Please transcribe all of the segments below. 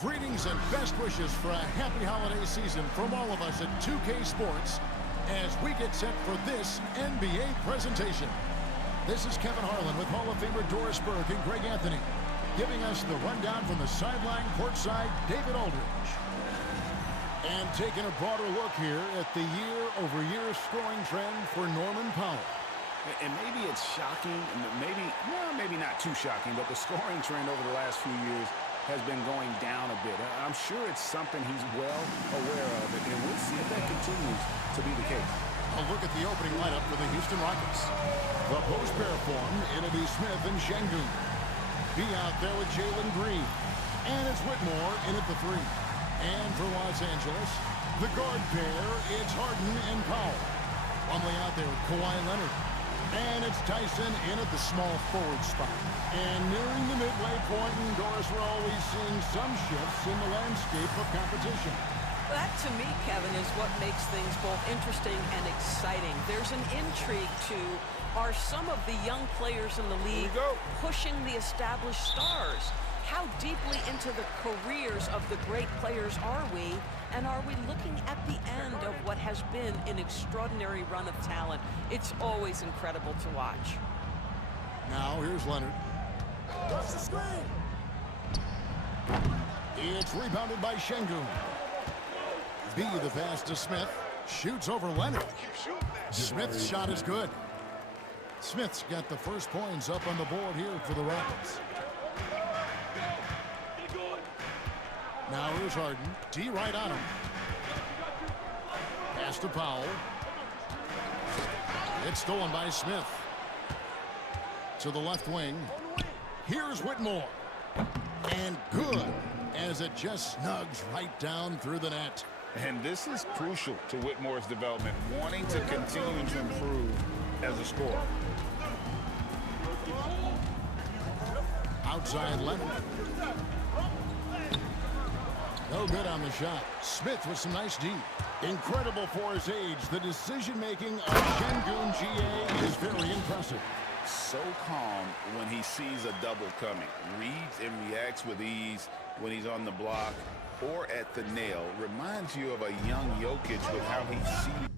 Greetings and best wishes for a happy holiday season from all of us at 2K Sports as we get set for this NBA presentation. This is Kevin Harlan with Hall of Famer Doris Burke and Greg Anthony, giving us the rundown from the sideline courtside, David Aldridge. And taking a broader look here at the year-over-year scoring trend for Norman Powell. And maybe it's shocking, maybe not too shocking, but the scoring trend over the last few years has been going down a bit. I'm sure it's something he's well aware of, and we'll see if that continues to be the case. A look at the opening lineup for the Houston Rockets. The post pair form, it'll be Smith and Şengün. Be out there with Jalen Green. And it's Whitmore in at the 3. And for Los Angeles, the guard pair, it's Harden and Powell. Plumlee out there with Kawhi Leonard. And it's Tyson in at the small forward spot. And nearing the midway point, and Doris, we're always seeing some shifts in the landscape of competition. That, to me, Kevin, is what makes things both interesting and exciting. There's an intrigue to, are some of the young players in the league pushing the established stars? How deeply into the careers of the great players are we? And are we looking at the end of what has been an extraordinary run of talent? It's always incredible to watch. Now, here's Leonard. Watch the screen. It's rebounded by Şengün. B, the pass to Smith. Shoots over Leonard. Smith's shot is good. Smith's got the first points up on the board here for the Rockets. Now here's Harden. D right on him. Pass to Powell. It's stolen by Smith. To the left wing. Here's Whitmore. And good, as it just snugs right down through the net. And this is crucial to Whitmore's development, wanting to continue to improve as a scorer. Outside Leonard. No good on the shot. Smith with some nice D. Incredible for his age. The decision-making of Şengün GA is very impressive. So calm when he sees a double coming. Reads and reacts with ease when he's on the block or at the nail. Reminds you of a young Jokic with how he sees.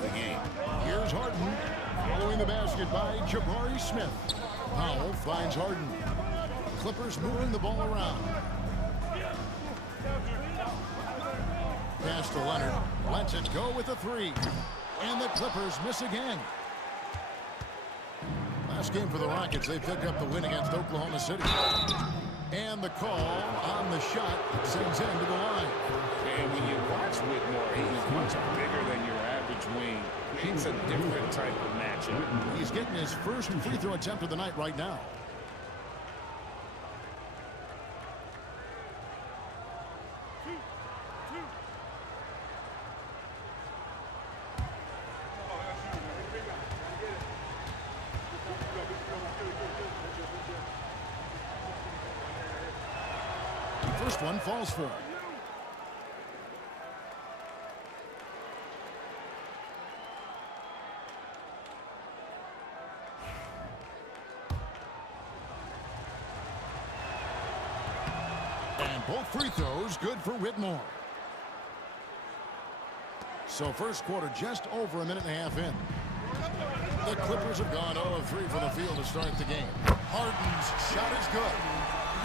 The game. Here's Harden, following the basket by Jabari Smith. Powell finds Harden. Clippers moving the ball around. Pass to Leonard. Lets it go with a 3. And the Clippers miss again. Last game for the Rockets, they picked up the win against Oklahoma City. And the call on the shot sends him to the line. And when you watch Whitmore, he's much bigger than your average wing. It's a different type of matchup. He's getting his first free throw attempt of the night right now. First one falls for him. And both free throws good for Whitmore. So first quarter just over a minute and a half in. The Clippers have gone 0 of 3 from the field to start the game. Harden's shot is good.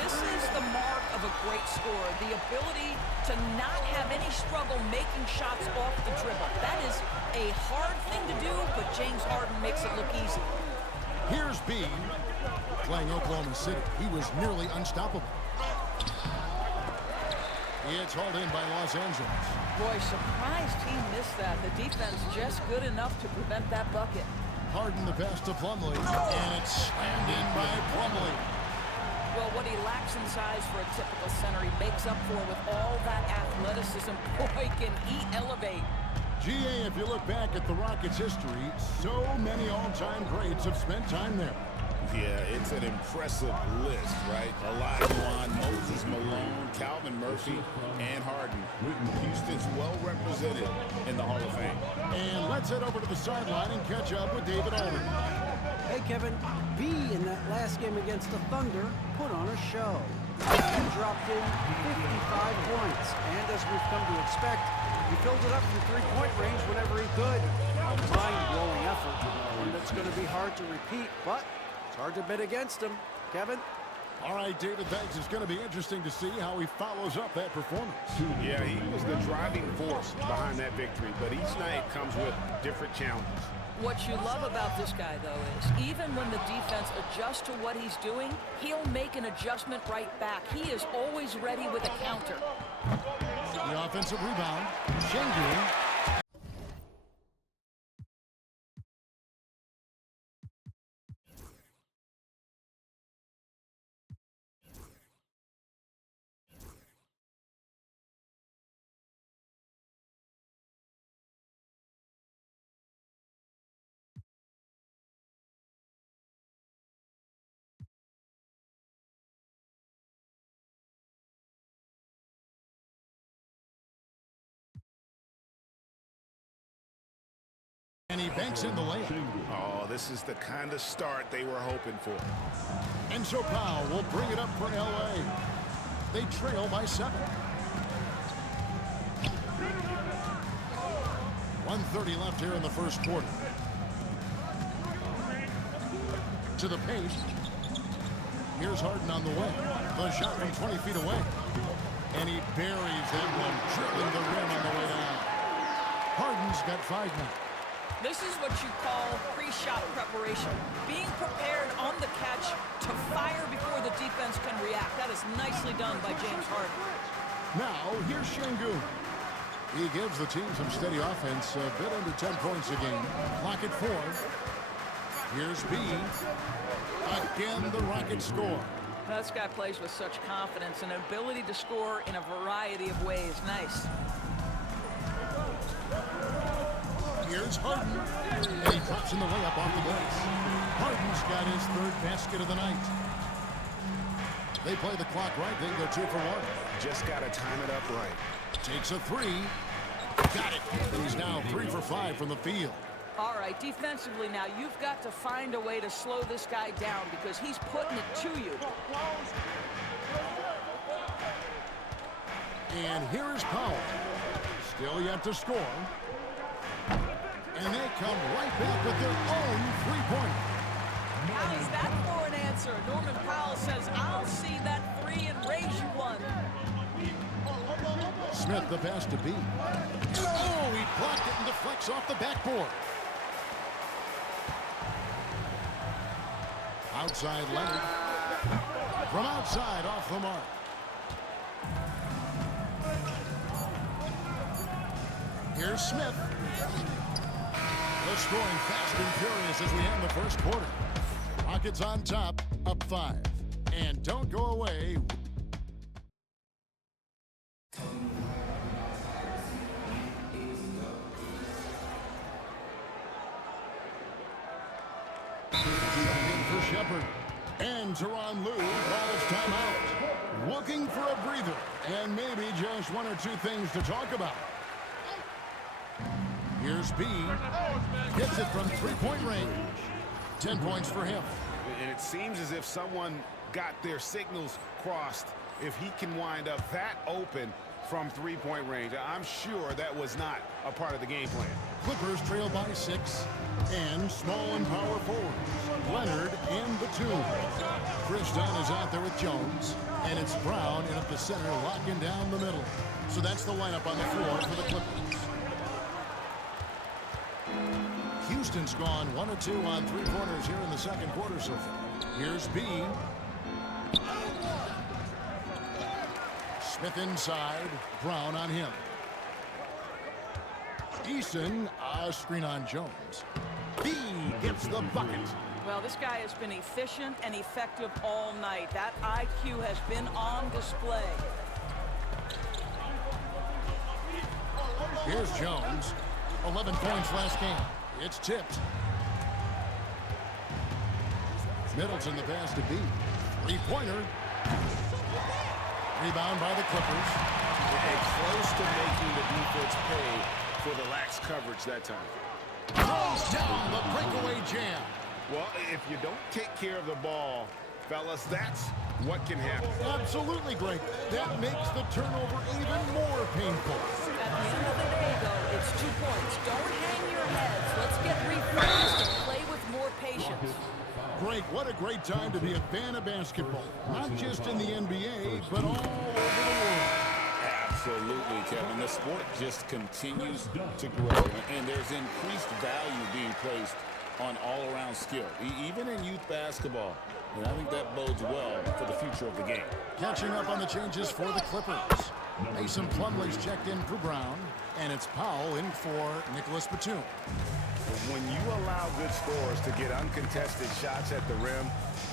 This is the mark of a great scorer, the ability to not have any struggle making shots off the dribble. That is a hard thing to do, but James Harden makes it look easy. Here's B, playing Oklahoma City. He was nearly unstoppable. It's hauled in by Los Angeles. Boy, surprised he missed that. The defense just good enough to prevent that bucket. Harden the pass to Plumlee, and it's slammed in by Plumlee. Well, what he lacks in size for a typical center, he makes up for with all that athleticism. Boy, can he elevate. GA, if you look back at the Rockets' history, so many all-time greats have spent time there. Yeah, it's an impressive list, right? Olajuwon, Moses Malone, Calvin Murphy, and Harden. Houston's well represented in the Hall of Fame. And let's head over to the sideline and catch up with David Aldridge. Hey, Kevin, B in that last game against the Thunder put on a show. He dropped in 55 points, and as we've come to expect, he filled it up from three-point range whenever he could. A mind-blowing effort, one that's going to be hard to repeat, but it's hard to bet against him. Kevin? All right, David, thanks. It's going to be interesting to see how he follows up that performance. Yeah, he was the driving force behind that victory, but each night comes with different challenges. What you love about this guy, though, is even when the defense adjusts to what he's doing, he'll make an adjustment right back. He is always ready with a counter. The offensive rebound, Şengün. And he banks in the layup. Oh, this is the kind of start they were hoping for. And so Powell will bring it up for LA. They trail by 7. 1:30 left here in the first quarter. To the paint. Here's Harden on the way. The shot from 20 feet away. And he buries that one, dribbling the rim on the way down. Harden's got 5 now. This is what you call pre-shot preparation. Being prepared on the catch to fire before the defense can react. That is nicely done by James Harden. Now, here's Şengün. He gives the team some steady offense, a bit under 10 points a game. Clock at 4. Here's B. Again, the Rockets score. This guy plays with such confidence and ability to score in a variety of ways. Nice. Here's Harden, and he drops in the layup off the glass. Harden's got his 3rd basket of the night. They play the clock right, they go 2 for 1. Just got to time it up right. Takes a 3. Got it. He's now 3 for 5 from the field. All right, defensively now, you've got to find a way to slow this guy down because he's putting it to you. And here is Powell. Still yet to score. And they come right back with their own three-pointer. How's that for an answer? Norman Powell says, I'll see that 3 and raise you one. Smith the pass to B. Oh, he blocked it and deflects off the backboard. Outside Leonard. From outside off the mark. Here's Smith. The scoring fast and furious as we end the first quarter. Rockets on top, up 5. And don't go away. For Shepard. And Tyronn Lue calls timeout. Looking for a breather. And maybe just 1 or 2 things to talk about. Here's B. Gets it from 3-point range. 10 points for him. And it seems as if someone got their signals crossed. If he can wind up that open from 3-point range, I'm sure that was not a part of the game plan. Clippers trail by 6. And small and power forwards. Leonard and Batum. Chris Dunn is out there with Jones. And it's Brown in at the center, locking down the middle. So that's the lineup on the floor for the Clippers. Houston's gone 1 or 2 on 3-pointers here in the second quarter so far. Here's B. Smith inside. Brown on him. Eason, a screen on Jones. B gets the bucket. Well, this guy has been efficient and effective all night. That IQ has been on display. Here's Jones. 11 points last game. It's tipped. Middleton the pass to B. Three-pointer. Rebound by the Clippers. And close to making the defense pay for the lax coverage that time. Throws down the breakaway jam. Well, if you don't take care of the ball, fellas, that's what can happen. Absolutely great. That makes the turnover even more painful. At the end of the day, though, it's 2 points. Don't hang your heads. Let's get refocused and play with more patience. Greg, what a great time to be a fan of basketball. Not just in the NBA, but all over the world. Absolutely, Kevin. The sport just continues to grow, and there's increased value being placed on all-around skill, even in youth basketball. And I think that bodes well for the future of the game. Catching up on the changes for the Clippers. Mason Plumlee's checked in for Brown, and it's Powell in for Nicholas Batum. When you allow good scorers to get uncontested shots at the rim,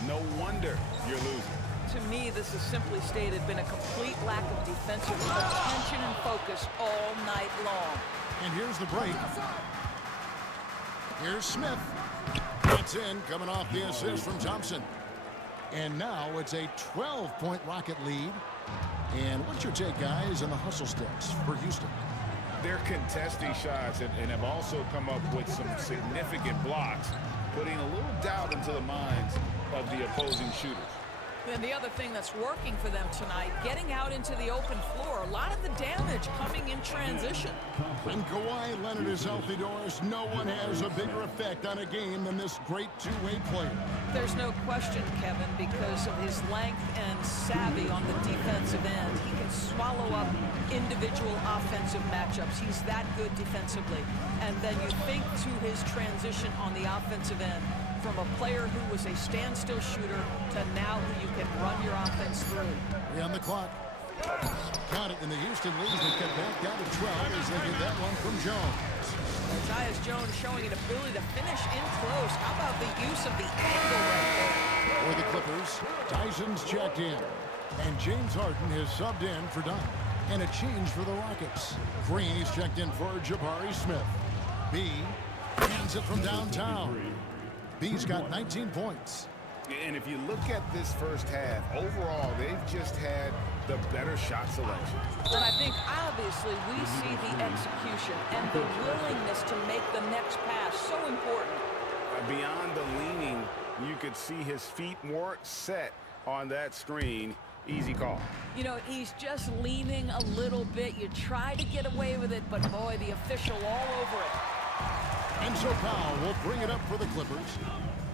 no wonder you're losing. To me, this has simply stated been a complete lack of defensive attention and focus all night long. And here's the break. Here's Smith. That's in, coming off the assist from Thompson. And now it's a 12-point Rocket lead. And what's your take, guys, on the hustle sticks for Houston? They're contesting shots and have also come up with some significant blocks, putting a little doubt into the minds of the opposing shooters. And the other thing that's working for them tonight, getting out into the open floor. A lot of the damage coming in transition. When Kawhi Leonard is healthy, Doris, no one has a bigger effect on a game than this great two-way player. There's no question, Kevin, because of his length and savvy on the defensive end. He can swallow up individual offensive matchups. He's that good defensively. And then you think to his transition on the offensive end, from a player who was a standstill shooter to now who you can run your offense through. On the clock. Count it in the Houston lead. They cut back down to 12 as they get that one from Jones. Tyus Jones showing an ability to finish in close. How about the use of the angle right there? For the Clippers, Tyson's checked in. And James Harden has subbed in for Dunn. And a change for the Rockets. Green is checked in for Jabari Smith. B hands it from downtown. B's got 19 points. And if you look at this first half, overall, they've just had the better shot selection. And I think, obviously, we see the execution and the willingness to make the next pass so important. Beyond the leaning, you could see his feet more set on that screen. Easy call. You know, he's just leaning a little bit. You try to get away with it, but boy, the official all over it. And so Powell will bring it up for the Clippers.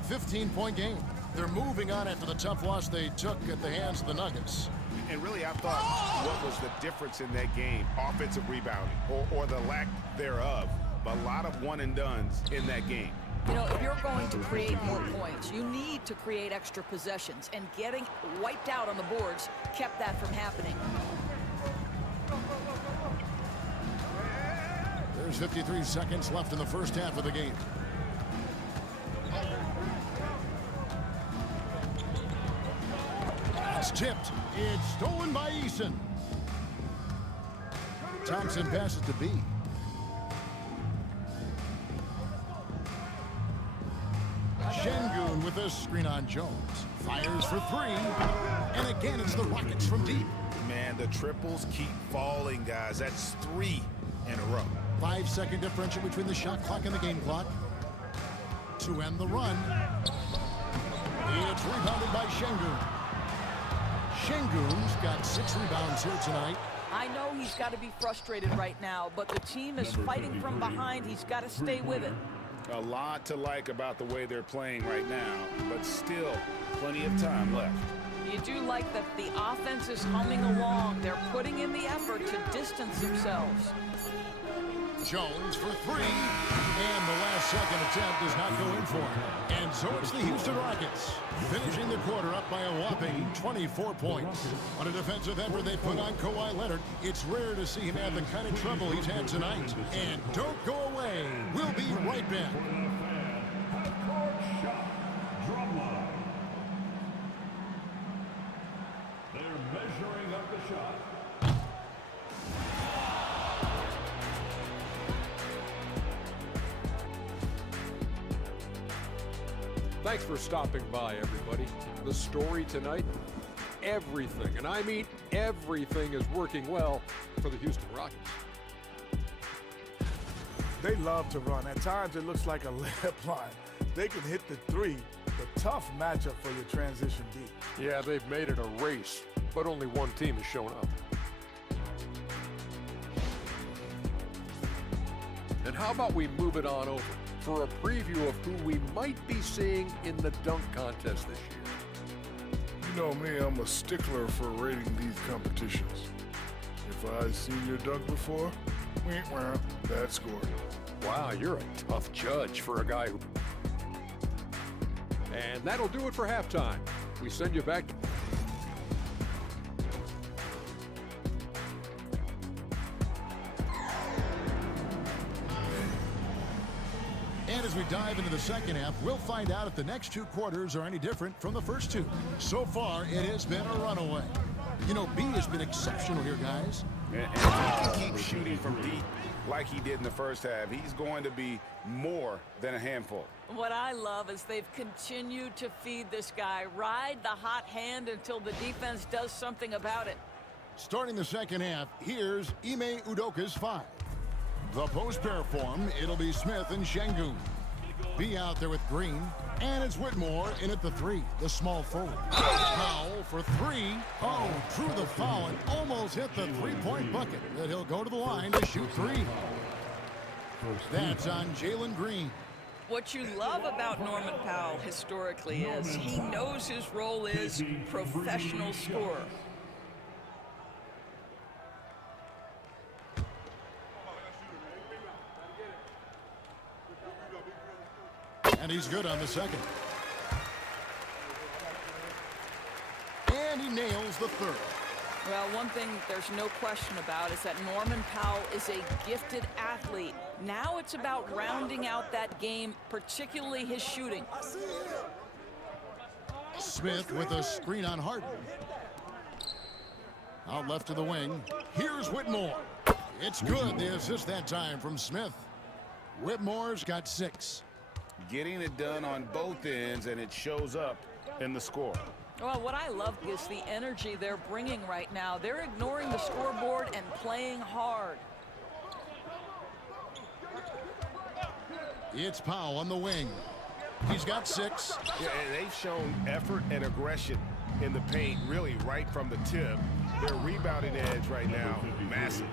15-point game. They're moving on after the tough loss they took at the hands of the Nuggets. And really, I thought what was the difference in that game? Offensive rebounding, or the lack thereof. A lot of one-and-dones in that game. You know, if you're going to create more points, you need to create extra possessions. And getting wiped out on the boards kept that from happening. There's 53 seconds left in the first half of the game. It's tipped. It's stolen by Eason. Thompson passes to B. Şengün with a screen on Jones. Fires for three. And again, it's the Rockets from deep. Man, the triples keep falling, guys. That's 3 in a row. 5-second differential between the shot clock and the game clock. To end the run. It's rebounded by Şengün. Şengün's got 6 rebounds here tonight. I know he's got to be frustrated right now, but the team is fighting from behind. He's got to stay with it. A lot to like about the way they're playing right now, but still plenty of time left. You do like that the offense is humming along. They're putting in the effort to distance themselves. Jones for three, and the last second attempt does not go in for him. And so it's the Houston Rockets, finishing the quarter up by a whopping 24 points. On a defensive effort they put on Kawhi Leonard, it's rare to see him have the kind of trouble he's had tonight. And don't go away. We'll be right back. They're measuring up the shot. Thanks for stopping by, everybody. The story tonight, everything, and I mean everything, is working well for the Houston Rockets. They love to run. At times, it looks like a layup line. They can hit the three. The tough matchup for your transition D. Yeah, they've made it a race, but only one team has shown up. And how about we move it on over for a preview of who we might be seeing in the dunk contest this year. You know me, I'm a stickler for rating these competitions. If I've seen your dunk before, bad score. Wow, you're a tough judge for a guy who... And that'll do it for halftime. We send you back to... And as we dive into the second half, we'll find out if the next two quarters are any different from the first two. So far, it has been a runaway. You know, B has been exceptional here, guys. And if he can keep shooting from deep like he did in the first half, he's going to be more than a handful. What I love is they've continued to feed this guy, ride the hot hand until the defense does something about it. Starting the second half, here's Ime Udoka's 5. The post pair form, it'll be Smith and Şengün. B out there with Green, and it's Whitmore in at the 3, the small forward. Powell for 3. Oh, drew the foul and almost hit the three-point bucket. But he'll go to the line to shoot 3. That's on Jalen Green. What you love about Norman Powell historically is he knows his role is professional scorer. And he's good on the second. And he nails the third. Well, one thing there's no question about is that Norman Powell is a gifted athlete. Now it's about rounding out that game, particularly his shooting. Smith with a screen on Harden. Out left to the wing. Here's Whitmore. It's good. The assist that time from Smith. Whitmore's got 6. Getting it done on both ends, and it shows up in the score. Well, what I love is the energy they're bringing right now. They're ignoring the scoreboard and playing hard. It's Powell on the wing. He's got 6. Yeah, and they've shown effort and aggression in the paint, really right from the tip. Their rebounding edge right now, massive.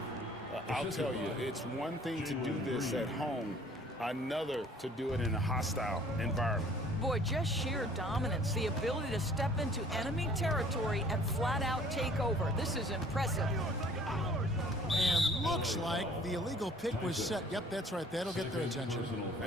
I'll tell you, it's one thing to do this at home, another to do it in a hostile environment. Boy, just sheer dominance, the ability to step into enemy territory and flat out take over. This is impressive. And looks like the illegal pick was set. Yep, that's right. That'll get their attention.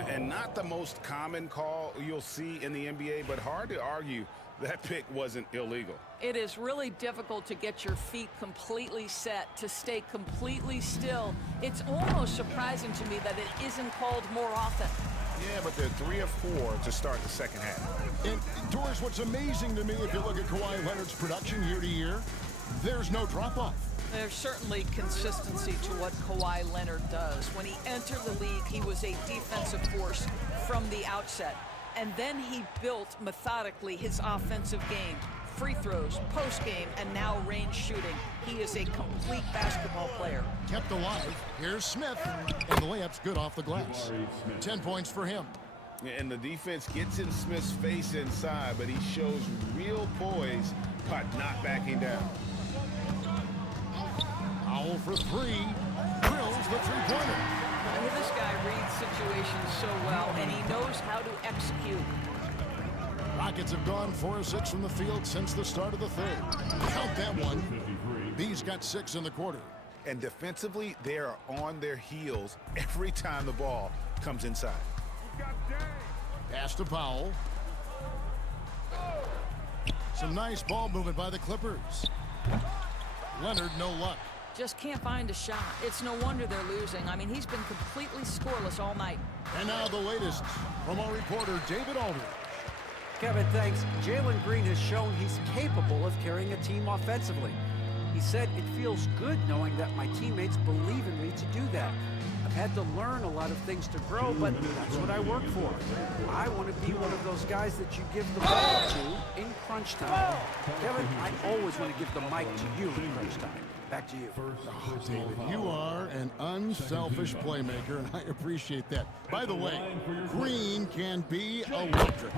And not the most common call you'll see in the NBA, but hard to argue that pick wasn't illegal. It is really difficult to get your feet completely set, to stay completely still. It's almost surprising to me that it isn't called more often. Yeah, but they're 3 of 4 to start the second half. And, Doris, what's amazing to me, if you look at Kawhi Leonard's production year to year, there's no drop-off. There's certainly consistency to what Kawhi Leonard does. When he entered the league, he was a defensive force from the outset. And then he built methodically his offensive game. Free throws, post-game, and now range shooting. He is a complete basketball player. Kept alive. Here's Smith. And the layup's good off the glass. 10 points for him. And the defense gets in Smith's face inside, but he shows real poise by not backing down. Powell for 3. Drills the three-pointer. This guy reads situations so well, and he knows how to execute. Rockets have gone 4 of 6 from the field since the start of the third. Count that one. B's got 6 in the quarter. And defensively, they are on their heels every time the ball comes inside. Pass to Powell. Some nice ball movement by the Clippers. Leonard, no luck. Just can't find a shot. It's no wonder they're losing. I mean, he's been completely scoreless all night. And now the latest from our reporter, David Aldridge. Kevin, thanks. Jalen Green has shown he's capable of carrying a team offensively. He said, "It feels good knowing that my teammates believe in me to do that. I I've had to learn a lot of things to grow, but that's what I work for. I want to be one of those guys that you give the ball to in crunch time. Kevin, I always want to give the mic to you in crunch time. Back to you. Oh, David, you are an unselfish playmaker, and I appreciate that. By the way, Green can be electric.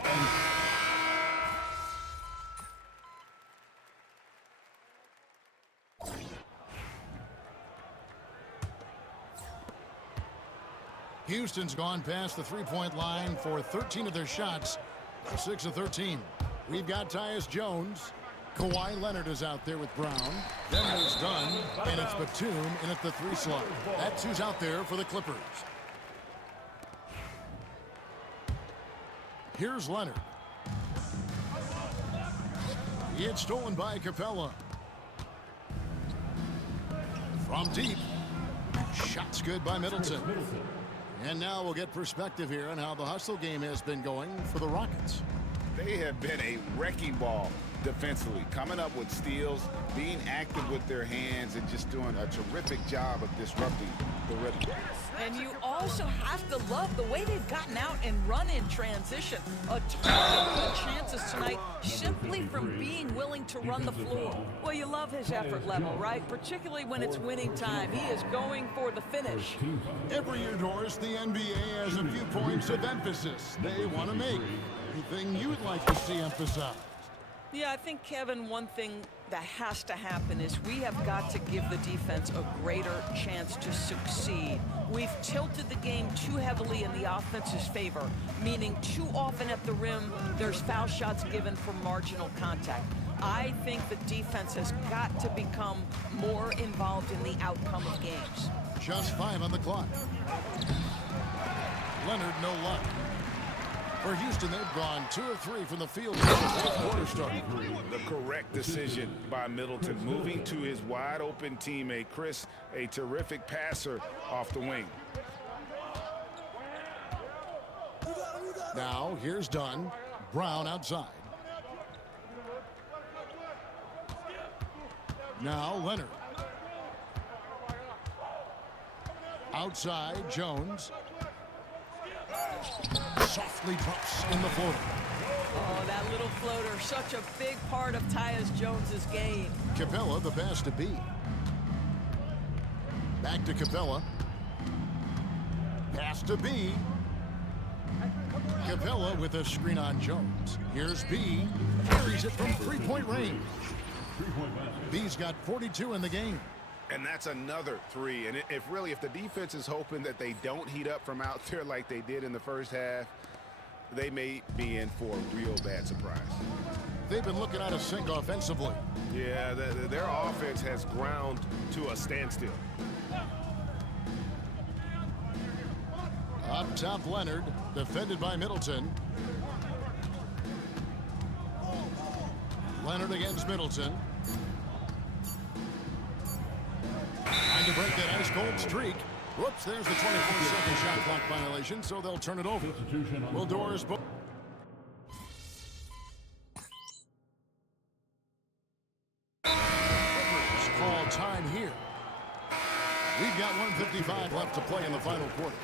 Houston's gone past the three-point line for 13 of their shots. 6 of 13. We've got Tyus Jones. Kawhi Leonard is out there with Brown. Then there's Dunn, and it's Batum in at the 3 slot. That's who's out there for the Clippers. Here's Leonard. It's stolen by Capella. From deep. Shot's good by Middleton. And now we'll get perspective here on how the hustle game has been going for the Rockets. They have been a wrecking ball defensively, coming up with steals, being active with their hands, and just doing a terrific job of disrupting the rhythm. And you also have to love the way they've gotten out and run in transition. A ton of good chances tonight simply from being willing to run the floor. Well, you love his effort level, right? Particularly when it's winning time. He is going for the finish. Every year, Doris, the NBA has a few points of emphasis they want to make. Anything you'd like to see emphasized? Yeah, I think, Kevin, one thing that has to happen is we have got to give the defense a greater chance to succeed. We've tilted the game too heavily in the offense's favor, meaning too often at the rim, there's foul shots given for marginal contact. I think the defense has got to become more involved in the outcome of games. Just 5 on the clock. Leonard, no luck. For Houston, they've gone 2 of 3 from the field since the fourth quarter started. The correct decision by Middleton, moving to his wide-open teammate, Chris, a terrific passer off the wing. Now, here's Dunn. Brown outside. Now, Leonard. Outside, Jones. Softly drops in the floater. Oh, that little floater, such a big part of Tyus Jones's game. Capella, the pass to B. Back to Capella. Pass to B. Capella with a screen on Jones. Here's B. Carries it from three-point range. B's got 42 in the game. And that's another 3. And if the defense is hoping that they don't heat up from out there like they did in the first half, they may be in for a real bad surprise. They've been looking out of sync offensively. Yeah, their offense has ground to a standstill. Up top, Leonard, defended by Middleton. Leonard against Middleton. Trying to break that ice-cold streak. Whoops, there's the 24-second shot clock violation, so they'll turn it over. Will Doris both? Call time here. We've got 1:55 left to play in the final quarter.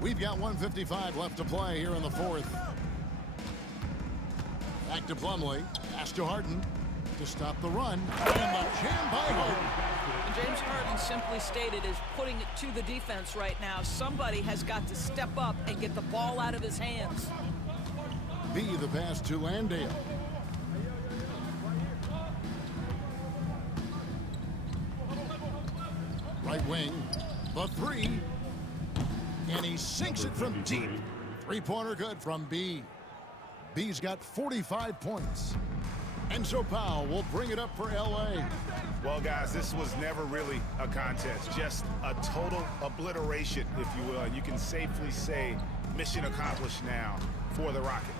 We've got 1:55 left to play here in the fourth. Back to Plumlee. Pass to Harden to stop the run. And the jam by Harden. James Harden, simply stated, is putting it to the defense right now. Somebody has got to step up and get the ball out of his hands. B, the pass to Landale. Right wing. The 3. And he sinks it from deep. Three-pointer good from B. B's got 45 points. And so Powell will bring it up for L.A. Well, guys, this was never really a contest. Just a total obliteration, if you will. You can safely say mission accomplished now for the Rockets.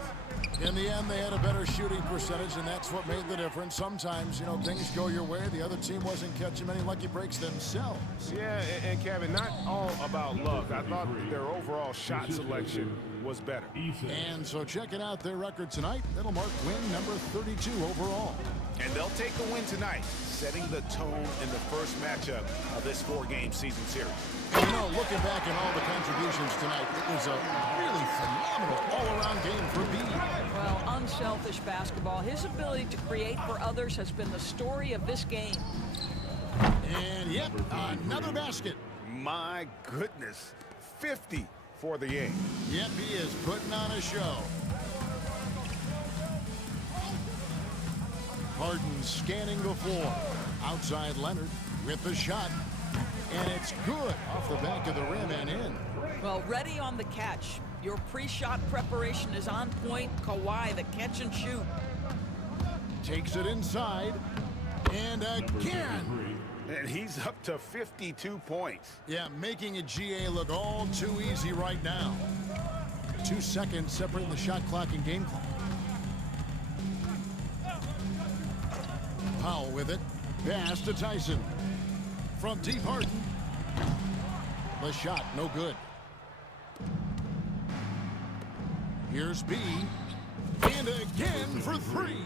In the end, they had a better shooting percentage, and that's what made the difference. Sometimes, you know, things go your way. The other team wasn't catching many lucky breaks themselves. Yeah, and Kevin, not all about luck. I thought their overall shot selection was better. And so checking out their record tonight, that'll mark win number 32 overall. And they'll take the win tonight, setting the tone in the first matchup of this 4-game season series. And you know, looking back at all the contributions tonight, it was a really phenomenal all-around game for B. Well, unselfish basketball. His ability to create for others has been the story of this game. And yep, another basket. My goodness, 50 for the game. Yep, he is putting on a show. Harden scanning the floor. Outside Leonard with the shot. And it's good off the back of the rim and in. Well, ready on the catch. Your pre-shot preparation is on point. Kawhi, the catch and shoot. Takes it inside. And again. And he's up to 52 points. Yeah, making a GA look all too easy right now. 2 seconds separating the shot clock and game clock. Powell with it. Pass to Tyson. From deep, Harden. The shot, no good. Here's B. And again for 3.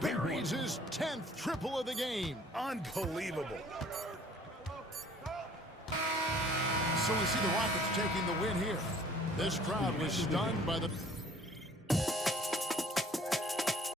Buries his 10th triple of the game. Unbelievable. So we see the Rockets taking the win here. This crowd was stunned by the...